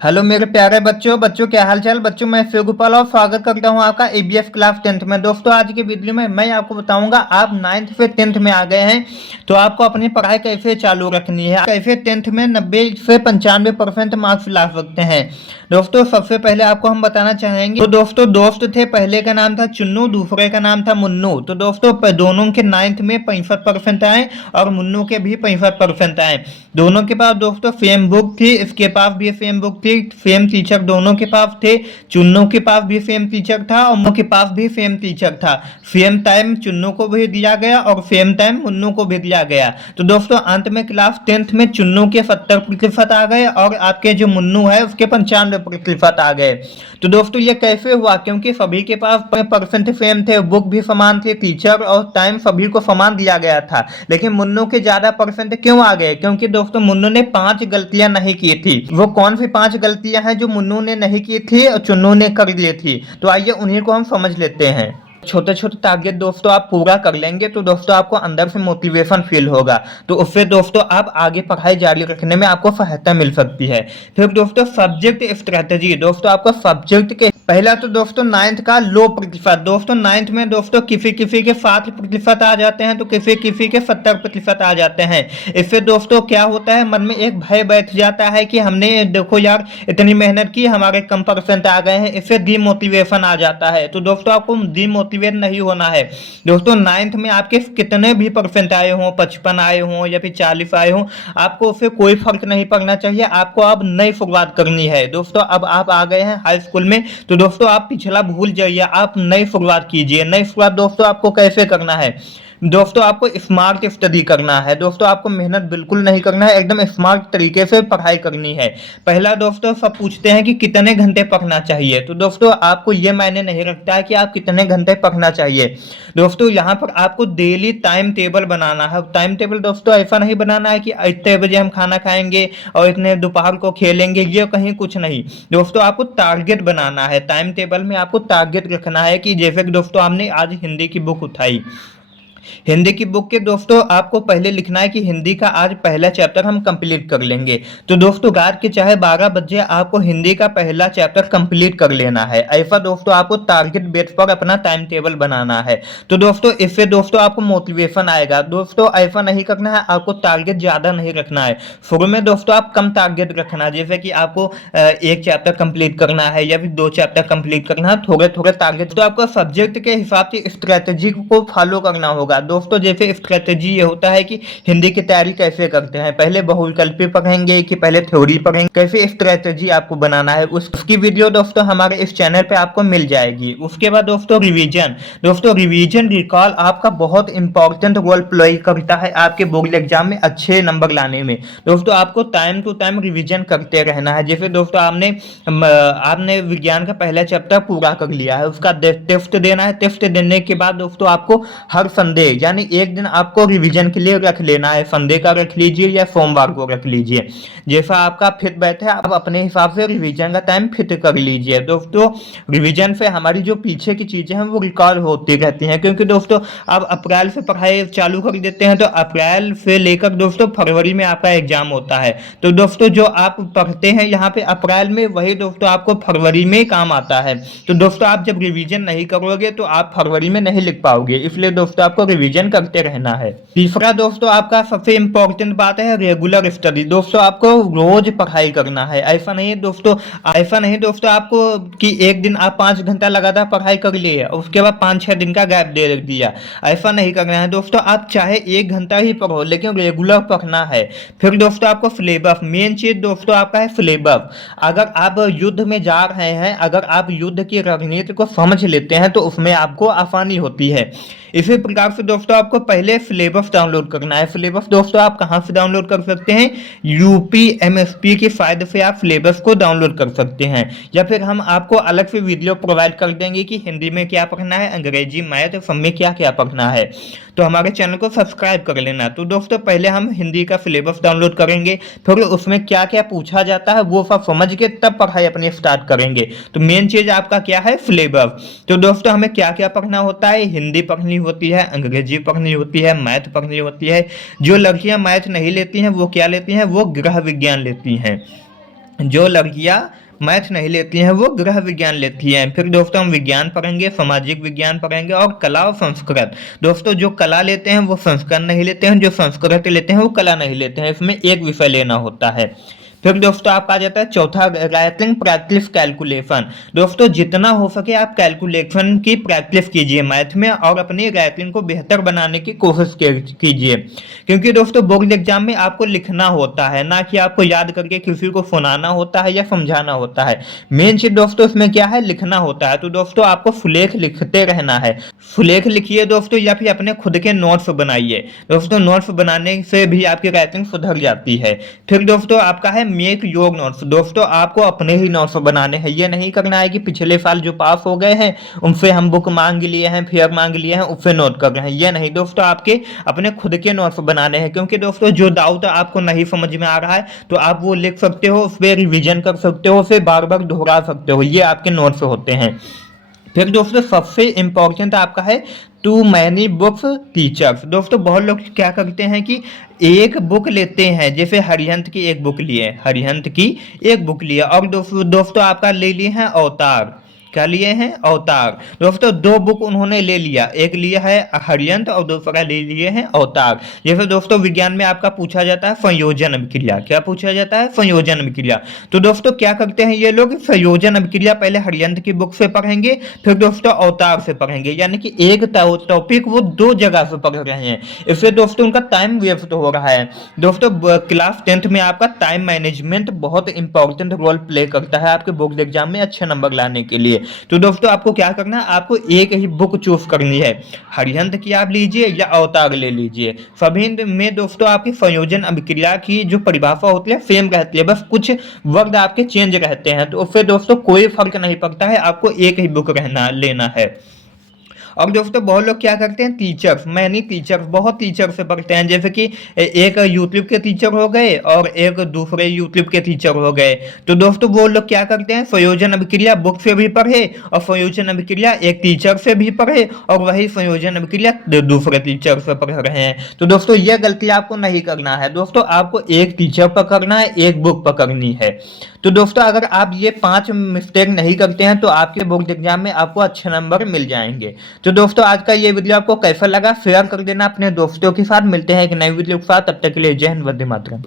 Hello मेरे प्यारे बच्चों बच्चों क्या हाल चाल बच्चों। मैं शिव गोपाल और स्वागत करता हूं आपका एबीएस क्लास 10th में। दोस्तों आज की वीडियो में मैं आपको बताऊंगा आप 9th से 10th में आ गए हैं तो आपको अपनी पढ़ाई कैसे चालू रखनी है, कैसे 10th में 90 से 95% मार्क्स ला सकते हैं। दोस्तों सबसे पहले आपको हम बताना चाहेंगे, तो दोस्तों दोस्त थे, पहले का नाम था चुन्नू, दूसरे का नाम था मुन्नू। तो दोस्तों दोनों के 9th में 65% आए और मुन्नू के भी 65% आए। दोनों के पास दोस्तों सेम बुक थी, इसके पास भी सेम बुक थी, सेम टीचर दोनों के पास थे। चुन्नू के पास भी सेम टीचर था और मुन्नू के पास भी सेम टीचर था। सेम टाइम चुन्नू को भी दिया गया और सेम टाइम मुन्नू को भी दिया गया। तो दोस्तों अंत में क्लास 10th में चुन्नू के 70% आ गए और आपके जो मुन्नू है उसके 95% आ गए। तो दोस्तों ये कैसे हुआ, क्योंकि सभी के पास परसेंट सेम थे, बुक भी समान थी, टीचर और टाइम सभी को समान दिया गया था। लेकिन मुन्नू के ज्यादा परसेंट क्यों आ गए? क्योंकि दोस्तों मुन्नू ने 5 गलतियां नहीं की थी। वो कौन सी 5 गलतियां हैं जो मुन्नू ने नहीं की थी और चुन्नू ने कर ली थी? तो आइए उन्हीं को हम समझ लेते हैं। छोटे छोटे टारगेट दोस्तों आप पूरा कर लेंगे तो दोस्तों आपको अंदर से मोटिवेशन फील होगा, तो उससे दोस्तों आप आगे पढ़ाई जारी रखने में आपको सहायता मिल सकती है। फिर दोस्तों सब्जेक्ट स्ट्रेटेजी, दोस्तों आपको सब्जेक्ट के पहला तो दोस्तों 9th का लो प्रतिशत। दोस्तों 9th में दोस्तों किसी किसी के 60% आ जाते हैं तो किसी किसी के 70% आ जाते हैं। इससे दोस्तों क्या होता है, मन में एक भय बैठ जाता है कि हमने देखो यार इतनी मेहनत की, हमारे कम परसेंट आ गए हैं, इससे डीमोटिवेशन आ जाता है। तो दोस्तों आपको डीमोटिवेट नहीं होना है। दोस्तों 9th में आपके कितने भी परसेंट आए हों, 55 आए हों या फिर 40 आए हों, आपको उससे कोई फर्क नहीं पड़ना चाहिए। आपको अब नई शुरुआत करनी है। दोस्तों अब आप आ गए हैं हाई स्कूल में तो दोस्तों आप पिछला भूल जाइए, आप नई शुरुआत कीजिए। नई शुरुआत दोस्तों आपको कैसे करना है? दोस्तों आपको स्मार्ट स्टडी करना है। दोस्तों आपको मेहनत बिल्कुल नहीं करना है, एकदम स्मार्ट तरीके से पढ़ाई करनी है। पहला दोस्तों सब पूछते हैं कि कितने घंटे पढ़ना चाहिए, तो दोस्तों आपको ये मायने नहीं रखता है कि आप कितने घंटे पढ़ना चाहिए। दोस्तों यहाँ पर आपको डेली टाइम टेबल बनाना है। टाइम टेबल दोस्तों ऐसा नहीं बनाना है कि इतने बजे हम खाना खाएंगे और इतने दोपहर को खेलेंगे, ये कहीं कुछ नहीं। दोस्तों आपको टारगेट बनाना है। टाइम टेबल में आपको टारगेट रखना है कि जैसे कि दोस्तों हमने आज हिंदी की बुक उठाई, हिंदी की बुक के दोस्तों आपको पहले लिखना है कि हिंदी का आज पहला चैप्टर हम कंप्लीट कर लेंगे। तो दोस्तों रात के चाहे 12 बजे आपको हिंदी का पहला चैप्टर कंप्लीट कर लेना है। ऐसा दोस्तों आपको टारगेट बेस पर अपना टाइम टेबल बनाना है। तो दोस्तों इससे दोस्तों आपको मोटिवेशन आएगा। दोस्तों ऐसा नहीं करना है, आपको टारगेट ज्यादा नहीं रखना है। शुरू में दोस्तों आप कम टारगेट रखना, जैसे कि आपको एक चैप्टर कंप्लीट करना है या फिर 2 चैप्टर कंप्लीट करना है, थोड़े थोड़े टारगेट। तो आपको सब्जेक्ट के हिसाब से स्ट्रेटेजी को फॉलो करना होगा। दोस्तों जैसे स्ट्रेटेजी ये होता है कि हिंदी की तैयारी कैसे करते हैं, पहले बहुविकल्पी पढ़ेंगे कि पहले थ्योरी पढ़ेंगे, कैसे स्ट्रेटेजी आपको बनाना है, उसकी वीडियो दोस्तों हमारे इस चैनल पे आपको मिल जाएगी। उसके बाद दोस्तों रिवीजन, दोस्तों रिवीजन रिकॉल आपका बहुत इंपॉर्टेंट रोल प्ले करता है आपके बोर्ड एग्जाम में अच्छे नंबर लाने में। दोस्तों आपको टाइम टू टाइम रिवीजन करते रहना है। जैसे दोस्तों आपने विज्ञान का पहला चैप्टर पूरा कर लिया है, उसका टेस्ट देना है। टेस्ट देने के बाद दोस्तों आपको हर संडे यानी एक दिन आपको रिवीजन के लिए रख लेना है। संडे का रख लीजिए या सोमवार को रख लीजिए, जैसा आपका फिट बैठे आप अपने हिसाब से रिवीजन का टाइम फिट कर लीजिए। दोस्तों रिवीजन से हमारी जो पीछे की चीजें हैं वो रिकॉल होती रहती हैं, क्योंकि दोस्तों आप अप्रैल से पढ़ाई चालू कर देते हैं तो अप्रैल से लेकर दोस्तों फरवरी में आपका एग्जाम होता है। तो दोस्तों जो आप पढ़ते हैं यहाँ पे अप्रैल में, वही दोस्तों आपको फरवरी में काम आता है। तो दोस्तों आप जब रिवीजन नहीं करोगे तो आप फरवरी में नहीं लिख पाओगे, इसलिए दोस्तों आपको रिवीजन करते रहना है। तीसरा दोस्तों आपका सबसे इंपॉर्टेंट बात है रेगुलर स्टडी। दोस्तों आपको रोज पढ़ाई करना है। ऐसा नहीं दोस्तों आपको कि एक दिन आप 5 घंटा लगातार पढ़ाई कर लिए उसके बाद 5-6 दिन का गैप दे दिया, ऐसा नहीं करना है। दोस्तों आप चाहे 1 घंटा ही पढ़ो लेकिन रेगुलर पढ़ना है। फिर दोस्तों आपको सिलेबस, मेन चीज दोस्तों आपका है सिलेबस। अगर आप युद्ध में जा रहे हैं, अगर आप युद्ध की रणनीति को समझ लेते हैं तो उसमें आपको आसानी होती है। इसी प्रकार से दोस्तों आपको पहले सिलेबस डाउनलोड करना है। सिलेबस दोस्तों आप कहां से डाउनलोड कर सकते हैं? यूपीएमएसपी की साइट से आप सिलेबस को डाउनलोड कर सकते हैं, या फिर हम आपको अलग से वीडियो प्रोवाइड कर देंगे कि हिंदी में क्या पढ़ना है, अंग्रेजी मैथ सब में क्या क्या पढ़ना है। तो हमारे चैनल को सब्सक्राइब कर लेना। तो दोस्तों पहले हम हिंदी का सिलेबस डाउनलोड करेंगे, फिर उसमें क्या क्या पूछा जाता है वो सब समझ के तब पढ़ाई अपनी स्टार्ट करेंगे। तो मेन चीज आपका क्या है? सिलेबस। तो दोस्तों हमें क्या क्या पढ़ना होता है? हिंदी पढ़नी होती है, अंग्रेजी पढ़नी होती है, मैथ पढ़नी होती है। जो लड़कियां मैथ नहीं लेती हैं वो क्या लेती हैं? वो गृह विज्ञान लेती हैं। जो लड़कियां मैथ नहीं लेती हैं वो गृह विज्ञान लेती हैं। फिर दोस्तों हम विज्ञान पढ़ेंगे, सामाजिक विज्ञान पढ़ेंगे और कला और संस्कृत। दोस्तों जो कला लेते हैं वो संस्कृत नहीं लेते हैं, जो संस्कृत लेते हैं वो कला नहीं लेते हैं, इसमें एक विषय लेना होता है। फिर दोस्तों आपका आ जाता है चौथा, राइटिंग प्रैक्टिस कैलकुलेशन। दोस्तों जितना हो सके आप कैलकुलेशन की प्रैक्टिस कीजिए मैथ में और अपनी राइटिंग को बेहतर बनाने की कोशिश कीजिए, क्योंकि दोस्तों बोर्ड एग्जाम में आपको लिखना होता है, ना कि आपको याद करके किसी को सुनाना होता है या समझाना होता है। मेन चीज दोस्तों इसमें क्या है, लिखना होता है। तो दोस्तों आपको सुलेख लिखते रहना है, सुलेख लिखिए दोस्तों, या फिर अपने खुद के नोट्स बनाइए। दोस्तों नोट्स बनाने से भी आपकी राइटिंग सुधर जाती है। फिर दोस्तों आपका है मेक योर नोट्स। दोस्तों आपको अपने ही नोट्स बनाने हैं, ये नहीं करना है कि पिछले साल जो पास हो गए हैं उनसे हम बुक मांग लिए हैं, फेयर मांग लिए हैं, उससे नोट कर रहे हैं, ये नहीं दोस्तों, आपके अपने खुद के नोट्स बनाने हैं। क्योंकि दोस्तों जो डाउट आपको नहीं समझ में आ रहा है तो आप वो लिख सकते हो, उस पर रिविजन कर सकते हो, उसे बार बार दोहरा सकते हो, ये आपके नोट्स होते हैं। फिर दोस्तों सबसे इंपॉर्टेंट आपका है टू मैनी बुक्स टीचर्स। दोस्तों बहुत लोग क्या करते हैं कि एक बुक लेते हैं, जैसे हरिहंत की एक बुक लिए, हरिहंत की एक बुक लिए, और दोस्तों आपका ले लिए हैं अवतार। क्या लिए हैं, अवतार। दोस्तों दो बुक उन्होंने ले लिया, एक लिया है हरियंत और दूसरा ले लिए हैं अवतार। जैसे दोस्तों विज्ञान में आपका पूछा जाता है संयोजन अभिक्रिया, क्या पूछा जाता है, संयोजन अभिक्रिया। तो दोस्तों क्या करते हैं ये लोग, संयोजन अभिक्रिया पहले हरियंत की बुक से पढ़ेंगे, फिर दोस्तों अवतार से पढ़ेंगे, यानी कि एक टॉपिक वो दो जगह से पढ़ रहे हैं। इससे दोस्तों उनका टाइम वेस्ट हो रहा है। दोस्तों क्लास 10th में आपका टाइम मैनेजमेंट बहुत इंपॉर्टेंट रोल प्ले करता है आपके बोर्ड एग्जाम में अच्छे नंबर लाने के लिए। तो दोस्तों आपको क्या करना है, आपको एक ही बुक चूज करनी है, हरिहंत की आप लीजिए या अवतार ले लीजिए। सभी में दोस्तों आपकी संयोजन अभिक्रिया की जो परिभाषा होती है सेम रहती है, बस कुछ वर्ड आपके चेंज रहते हैं, तो उससे दोस्तों कोई फर्क नहीं पड़ता है, आपको एक ही बुक लेना है। और दोस्तों बहुत लोग क्या करते हैं, टीचर्स, मैनी टीचर्स, बहुत टीचर से पढ़ते हैं, जैसे कि एक यूट्यूब के टीचर हो गए और एक दूसरे यूट्यूब के टीचर हो गए। तो दोस्तों वो लोग क्या करते हैं, संयोजन अभिक्रिया बुक से भी पढ़े और संयोजन अभिक्रिया एक टीचर से भी पढ़े और वही संयोजन अभिक्रिया दूसरे टीचर से पढ़ रहे हैं। तो दोस्तों यह गलती आपको नहीं करना है। दोस्तों आपको एक टीचर पकड़ना है, एक बुक पकड़नी है। तो दोस्तों अगर आप ये 5 मिस्टेक नहीं करते हैं तो आपके बोर्ड एग्जाम में आपको अच्छे नंबर मिल जाएंगे। तो दोस्तों आज का ये वीडियो आपको कैसा लगा शेयर कर देना अपने दोस्तों के साथ। मिलते हैं एक नई वीडियो के साथ, तब तक के लिए जय हिंद, वंदे मातरम।